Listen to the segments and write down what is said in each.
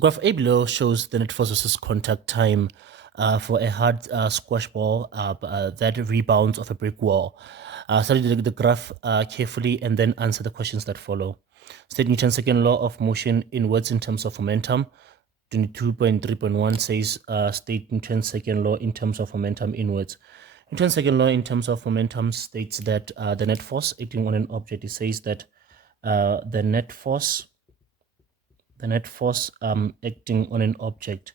Graph A below shows the net force versus contact time for a hard squash ball that rebounds off a brick wall. Study the graph carefully and then answer the questions that follow. State Newton's second law of motion in words in terms of momentum. 22.3.1 says state Newton's second law in terms of momentum in words. Newton's second law in terms of momentum states that the net force acting on an object, it says that the net force acting on an object,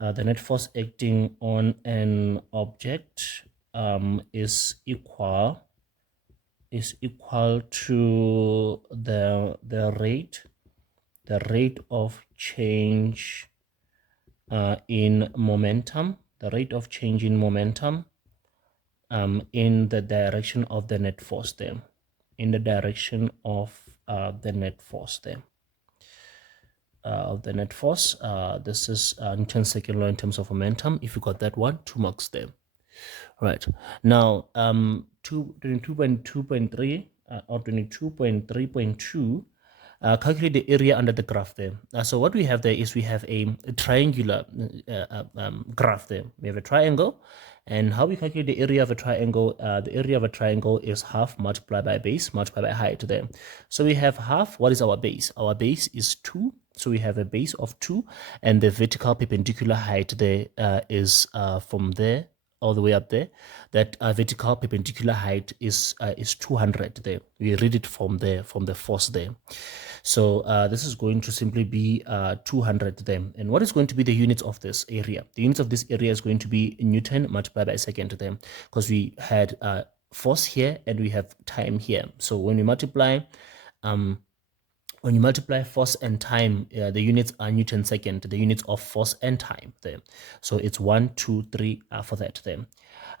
the net force acting on an object is equal to the rate of change in momentum, in the direction of the net force there, in the direction of the net force there. Of the net force. This is Newton's second law in terms of momentum. If you got that one, 2 marks there. Right. Now, 22.2.3 or 22.3.2, calculate the area under the graph there. So what we have there is we have a triangular graph there. We have a triangle, and how we calculate the area of a triangle, the area of a triangle is half multiplied by base multiplied by height there. So we have half. What is our base? Our base is 2. So we have a base of 2, and the vertical perpendicular height there is from there all the way up there. That vertical perpendicular height is 200 there. We read it from there, from the force there. So this is going to simply be 200 there. And what is going to be the units of this area? The units of this area is going to be Newton multiplied by second there, because we had force here and we have time here. So when we multiply force and time, the units are Newton second, the units of force and time there. So it's 1, 2, 3 for that there.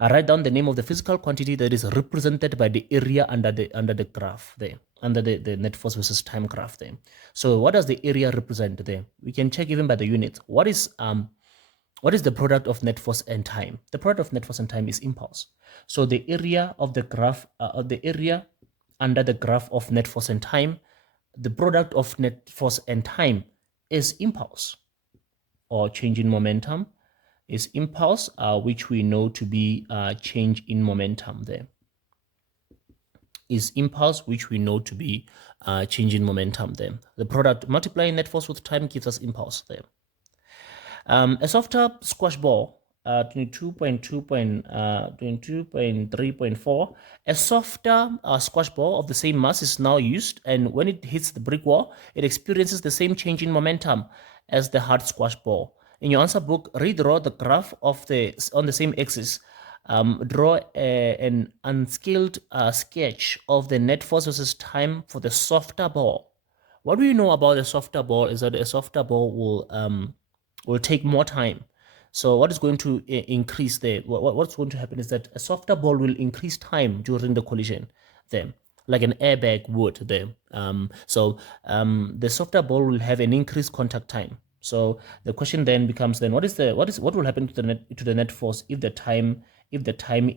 I write down the name of the physical quantity that is represented by the area under the graph there, under the net force versus time graph there. So what does the area represent there? We can check even by the units. What is the product of net force and time? The product of net force and time is impulse. So the area of the graph, the area under the graph of net force and time, the product of net force and time is impulse, or change in momentum is impulse, which we know to be change in momentum there. Is impulse, which we know to be change in momentum there. The product multiplying net force with time gives us impulse there. A softer squash ball, 22.3.4, a softer squash ball of the same mass is now used, and when it hits the brick wall, it experiences the same change in momentum as the hard squash ball. In your answer book, redraw the graph on the same axis. Draw an unscaled sketch of the net force versus time for the softer ball. What we know about a softer ball is that a softer ball will take more time. So what is going to increase there? What's going to happen is that a softer ball will increase time during the collision there, like an airbag would there. The softer ball will have an increased contact time. So the question then becomes what will happen to the net force if the time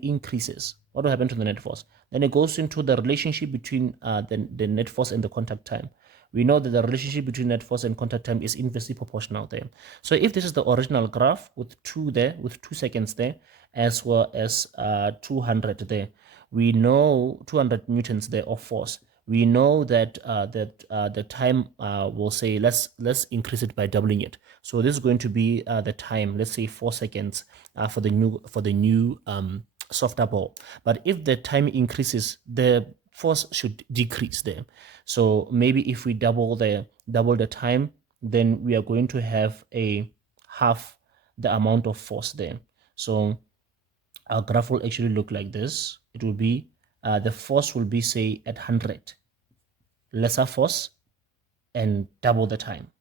increases? What will happen to the net force? Then it goes into the relationship between the net force and the contact time. We know that the relationship between net force and contact time is inversely proportional there. So if this is the original graph with 2 there, with 2 seconds there, as well as 200 there, we know 200 newtons there of force. We know that the time will say let's increase it by doubling it. So this is going to be the time, let's say 4 seconds for the new softer ball. But if the time increases, the force should decrease there. So maybe if we double the time, then we are going to have a half the amount of force there. So our graph will actually look like this. It will be the force will be, say, at 100, lesser force and double the time,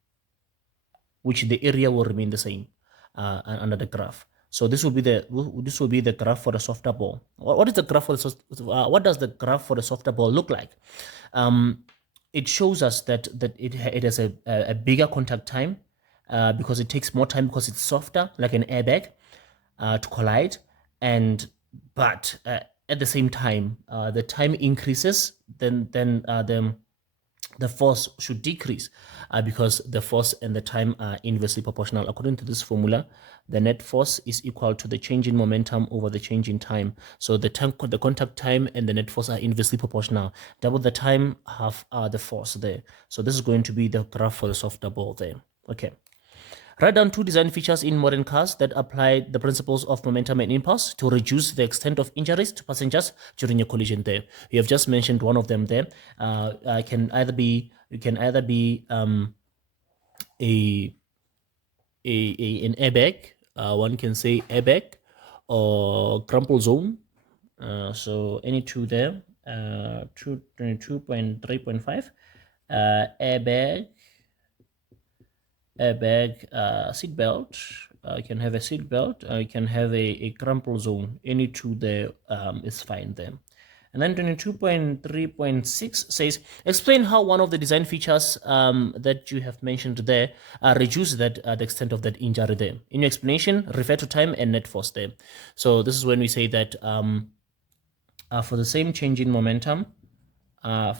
which the area will remain the same under the graph. So this will be the graph for the softer ball. What is the graph for what does the graph for the softer ball look like? It shows us that it has a bigger contact time because it takes more time because it's softer, like an airbag, to collide, but at the same time the time increases, then the force should decrease because the force and the time are inversely proportional. According to this formula, the net force is equal to the change in momentum over the change in time. So the contact time and the net force are inversely proportional. Double the time, half the force there. So this is going to be the graph for the softer ball there. Okay. Write down two design features in modern cars that apply the principles of momentum and impulse to reduce the extent of injuries to passengers during a collision there. You have just mentioned one of them there. It can either be a, an airbag. One can say airbag or crumple zone. So any two there. 22.3.5. Airbag, seat belt. You can have a seat belt. You can have a crumple zone. Any two there is fine there. And then 22.3.6 says, explain how one of the design features that you have mentioned there reduce that the extent of that injury there. In your explanation, refer to time and net force there. So this is when we say that for the same change in momentum, the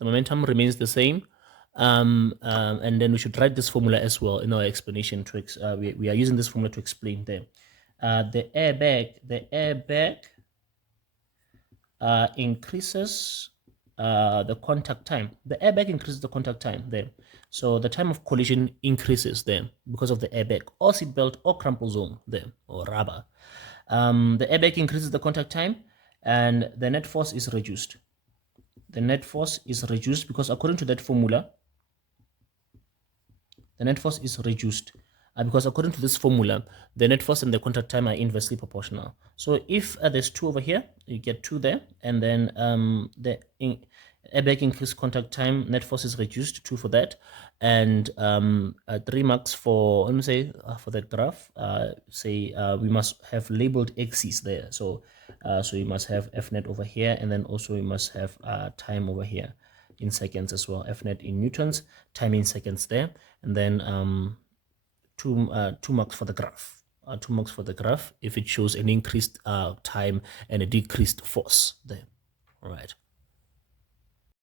momentum remains the same. And then we should write this formula as well in our explanation. We are using this formula to explain there. The airbag increases the contact time. The airbag increases the contact time there. So the time of collision increases there because of the airbag or seatbelt or crumple zone there or rubber. The airbag increases the contact time and the net force is reduced. The net force is reduced because according to that formula, the net force is reduced because according to this formula, the net force and the contact time are inversely proportional. So if there's 2 over here, you get 2 there, and then the airbag increased contact time, net force is reduced, 2 for that, and 3 marks for, let me say, for the graph, we must have labeled axes there. So you must have F net over here, and then also we must have time over here in seconds as well. F net in newtons, time in seconds there, and then 2 marks for the graph. 2 marks for the graph if it shows an increased time and a decreased force there. All right.